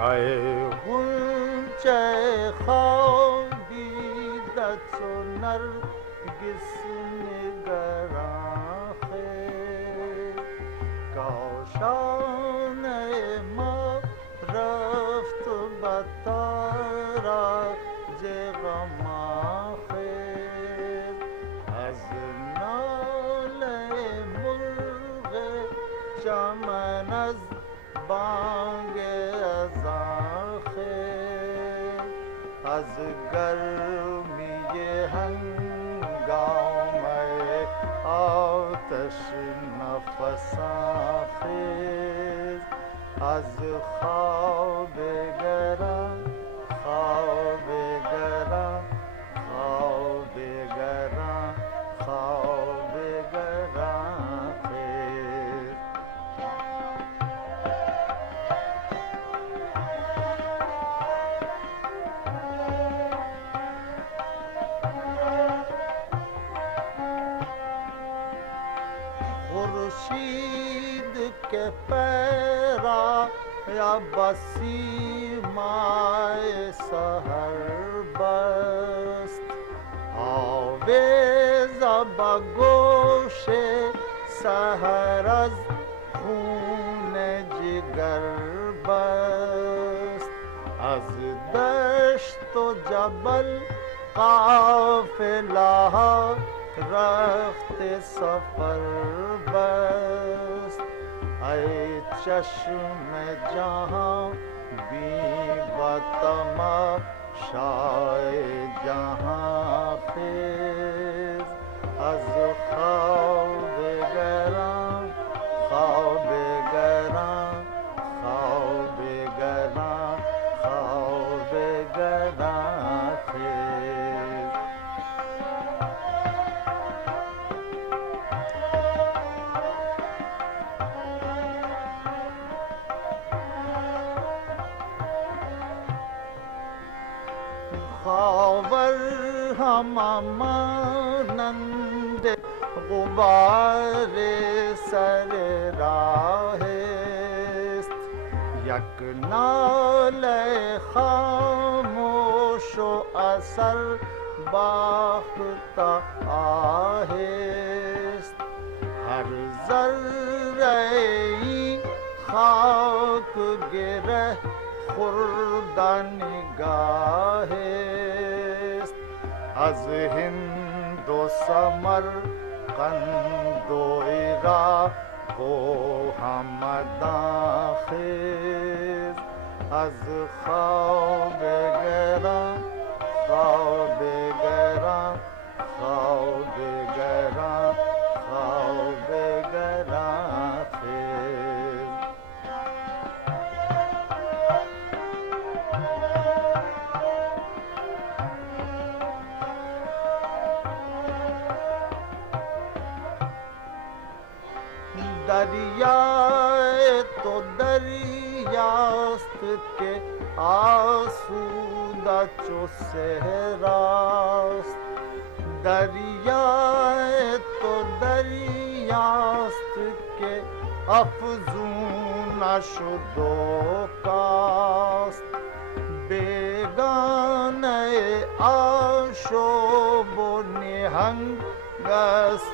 ای غنچه خوابیدت و نرگس نگران خیز کاشانه ما رفت بتاراج غم خیز از ناله مرغ چمن از بانگ اذان خیز از گرمی هنگام آتش نفسان خیز از خواب گران خواب گران خواب گران خواب گران خیز خورشید که پیرا یا بسی مای سحر بست آویزا با گوش سحر از خون جگر بست از دشت و جبل قافله ها رخت سفر بست ای چشم جهان بی تماشای جهان خیز از خواب گران خواب گران خواب گران خواب گران خیز خاور هم مانند غبار سر راه است یک ناله خاموش و اثر باخت آه است هر ذره ای خاک گره خورد نگاه است از هند و سمرقند و عراق و همدان خیز از خواب گران خواب گران خواب گران خواب گران خیز دریای تو دریاست که آسوده چو صحراست دریای تو دریاست که افزونش و دوکاست بیگانه آشوب و نهنگ است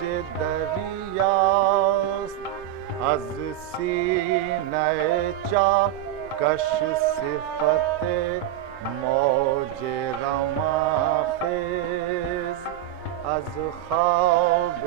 چه دریاست از سینه چاکش صفت موج رما خیز از خواب